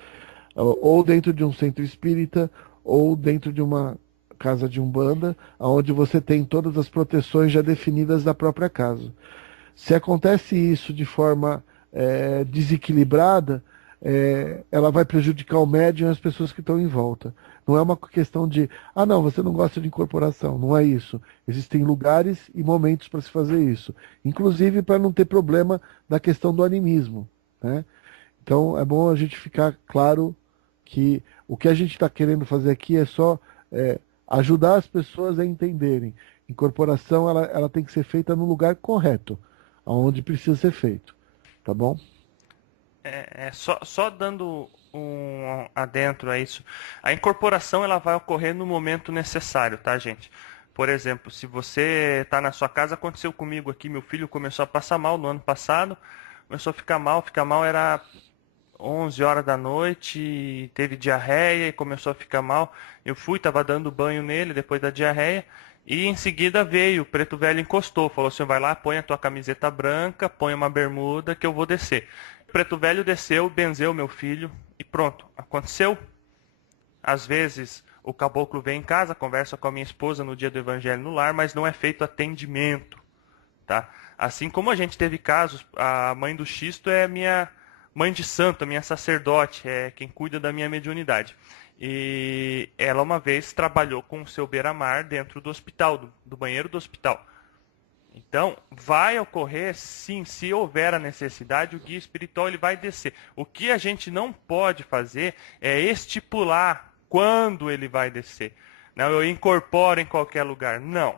Ou dentro de um centro espírita, ou dentro de uma casa de Umbanda, onde você tem todas as proteções já definidas da própria casa. Se acontece isso de forma desequilibrada, ela vai prejudicar o médium e as pessoas que estão em volta. Não é uma questão de, não, você não gosta de incorporação. Não é isso. Existem lugares e momentos para se fazer isso. Inclusive para não ter problema da questão do animismo, né? Então é bom a gente ficar claro que o que a gente está querendo fazer aqui é só ajudar as pessoas a entenderem. Incorporação ela tem que ser feita no lugar correto, aonde precisa ser feito. Tá bom? Só dando um adentro a isso. A incorporação ela vai ocorrer no momento necessário, tá, gente? Por exemplo, se você está na sua casa, aconteceu comigo aqui, meu filho começou a passar mal no ano passado, começou a ficar mal, era 11 horas da noite, teve diarreia e começou a ficar mal. Eu estava dando banho nele depois da diarreia, e em seguida veio, o preto velho encostou, falou assim, vai lá, põe a tua camiseta branca, põe uma bermuda que eu vou descer. O preto velho desceu, benzeu meu filho e pronto, aconteceu. Às vezes o caboclo vem em casa, conversa com a minha esposa no dia do evangelho no lar, mas não é feito atendimento, tá? Assim como a gente teve casos, a mãe do Xisto é minha mãe de santo, minha sacerdote, é quem cuida da minha mediunidade. E ela uma vez trabalhou com o seu beira-mar dentro do hospital, do banheiro do hospital. Então, vai ocorrer, sim, se houver a necessidade, o guia espiritual ele vai descer. O que a gente não pode fazer é estipular quando ele vai descer. Não, eu incorporo em qualquer lugar. Não.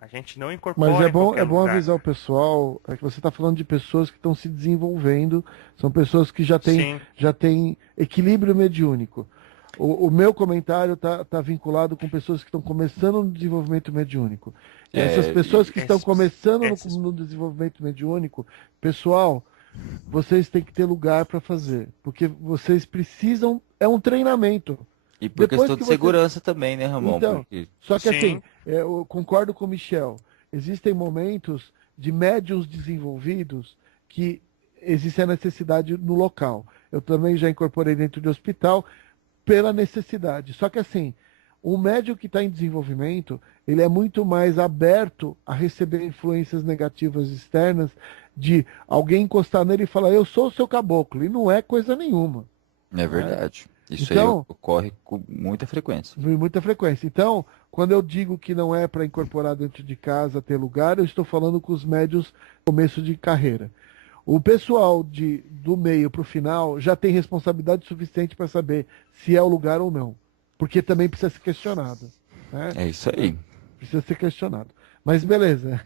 A gente não incorpora Mas em qualquer é bom lugar. avisar o pessoal, que você está falando de pessoas que estão se desenvolvendo, são pessoas que já têm equilíbrio mediúnico. O meu comentário está vinculado com pessoas que estão começando no desenvolvimento mediúnico. E essas pessoas que estão começando no desenvolvimento mediúnico, pessoal, vocês têm que ter lugar para fazer, porque vocês precisam, é um treinamento. E por Depois questão que de segurança também, né, Ramon? Então, Porque... só que Sim. assim, eu concordo com o Michel, existem momentos de médiuns desenvolvidos que existe a necessidade no local. Eu também já incorporei dentro de hospital pela necessidade. Só que assim, o médium que está em desenvolvimento, ele é muito mais aberto a receber influências negativas externas de alguém encostar nele e falar, eu sou o seu caboclo, e não é coisa nenhuma. É verdade. Isso Então, aí ocorre com muita frequência. Com muita frequência. Então, quando eu digo que não é para incorporar dentro de casa, ter lugar, eu estou falando com os médios começo de carreira. O pessoal do meio para o final já tem responsabilidade suficiente para saber se é o lugar ou não. Porque também precisa ser questionado. Né? É isso aí. Precisa ser questionado. Mas beleza.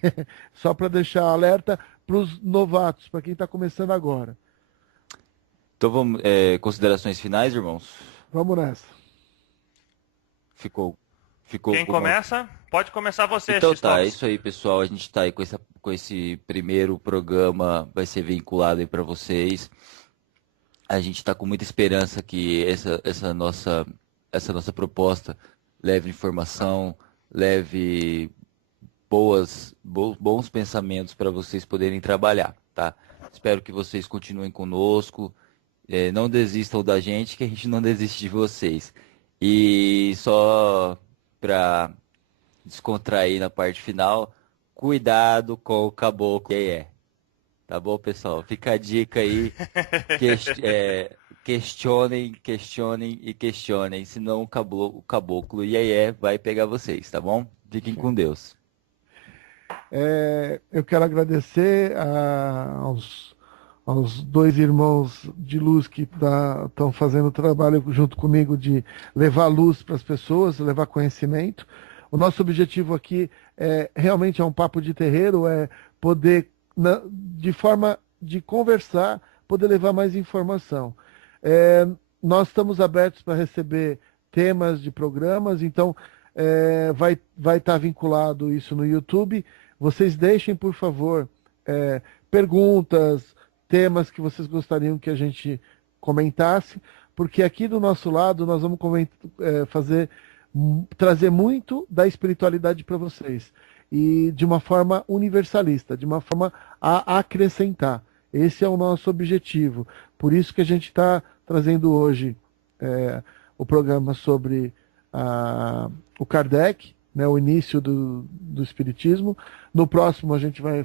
Só para deixar alerta para os novatos, para quem está começando agora. Então vamos, considerações finais, irmãos? Vamos nessa. Ficou Quem alguma- começa? Pode começar você, Então Xistovski. tá, é isso aí, pessoal. A gente está aí com esse primeiro programa, vai ser vinculado aí para vocês. A gente está com muita esperança que essa nossa proposta leve informação, leve bons pensamentos para vocês poderem trabalhar, tá? Espero que vocês continuem conosco, não desistam da gente, que a gente não desiste de vocês. E só para descontrair na parte final, cuidado com o caboclo. Tá bom, pessoal? Fica a dica aí. Questionem e questionem, senão o caboclo vai pegar vocês, tá bom? Fiquem com Deus. Eu quero agradecer aos dois irmãos de luz que estão fazendo o trabalho junto comigo de levar luz para as pessoas, levar conhecimento. O nosso objetivo aqui realmente é um papo de terreiro, é poder, de forma de conversar, poder levar mais informação. Nós estamos abertos para receber temas de programas, então vai estar vinculado isso no YouTube. Vocês deixem, por favor, perguntas, temas que vocês gostariam que a gente comentasse, porque aqui do nosso lado nós vamos trazer muito da espiritualidade para vocês, e de uma forma universalista, de uma forma a acrescentar. Esse é o nosso objetivo. Por isso que a gente está trazendo hoje o programa sobre o Kardec, né, o início do Espiritismo. No próximo a gente vai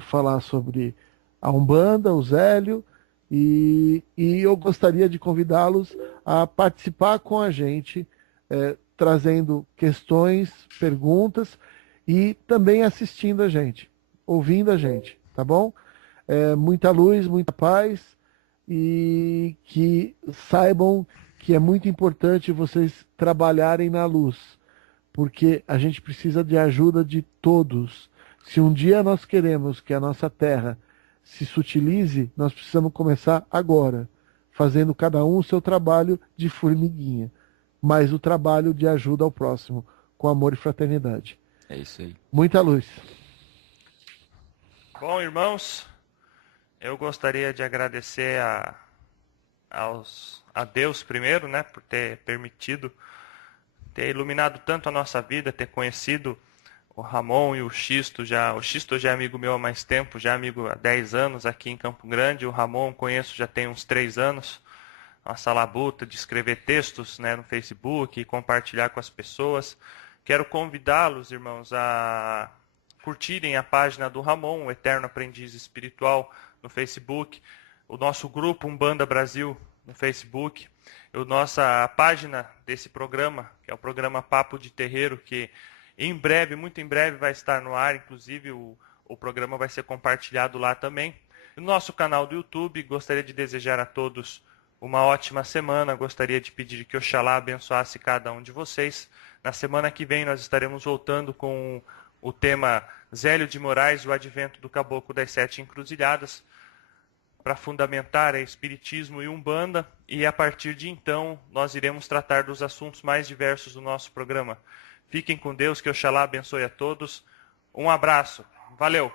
falar sobre a Umbanda, o Zélio, E eu gostaria de convidá-los a participar com a gente, trazendo questões, perguntas e também assistindo a gente, ouvindo a gente, tá bom? Muita luz, muita paz e que saibam que é muito importante vocês trabalharem na luz, porque a gente precisa de ajuda de todos. Se um dia nós queremos que a nossa terra se sutilize, nós precisamos começar agora, fazendo cada um o seu trabalho de formiguinha, mas o trabalho de ajuda ao próximo, com amor e fraternidade. É isso aí. Muita luz. Bom, irmãos, eu gostaria de agradecer a Deus primeiro, né, por ter permitido, ter iluminado tanto a nossa vida, ter conhecido o Ramon e o Xisto já. O Xisto já é amigo meu há mais tempo, já é amigo há 10 anos aqui em Campo Grande. O Ramon conheço já tem uns 3 anos. Nossa labuta de escrever textos, né, no Facebook e compartilhar com as pessoas. Quero convidá-los, irmãos, a curtirem a página do Ramon, o Eterno Aprendiz Espiritual, no Facebook. O nosso grupo Umbanda Brasil no Facebook. A página desse programa, que é o programa Papo de Terreiro, que em breve, muito em breve, vai estar no ar. Inclusive, o programa vai ser compartilhado lá também. No nosso canal do YouTube, gostaria de desejar a todos uma ótima semana. Gostaria de pedir que Oxalá abençoasse cada um de vocês. Na semana que vem, nós estaremos voltando com o tema Zélio de Moraes, o advento do Caboclo das Sete Encruzilhadas, para fundamentar Espiritismo e Umbanda. E a partir de então, nós iremos tratar dos assuntos mais diversos do nosso programa. Fiquem com Deus, que Oxalá abençoe a todos. Um abraço. Valeu!